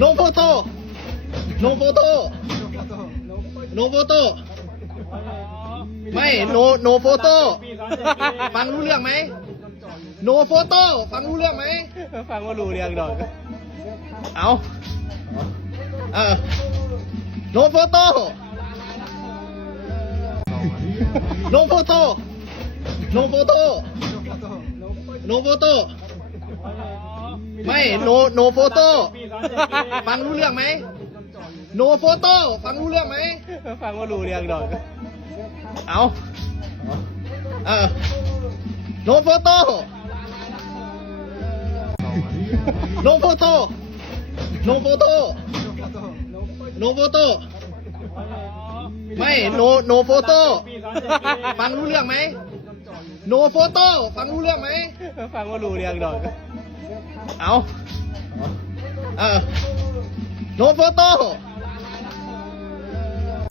no photo no photo no photo ไม่ no photo ฟังรู้เรื่องไหม no photo ฟังรู้เรื่องไหมฟังว่ารู้เรื่องดอกเอาno photo no photo no photo no photo ไม่ no photo ฟังรู้เรื่องไหม no photo ฟังรู้เรื่องไหมฟังว่ารู้เรื่องดอกเอาno photo no photo no photo no photo ไม่ no photo ฟังรู้เรื่องไหม no photo ฟังรู้เรื่องไหมฟังว่ารู้เรื่องดอกเอาno photo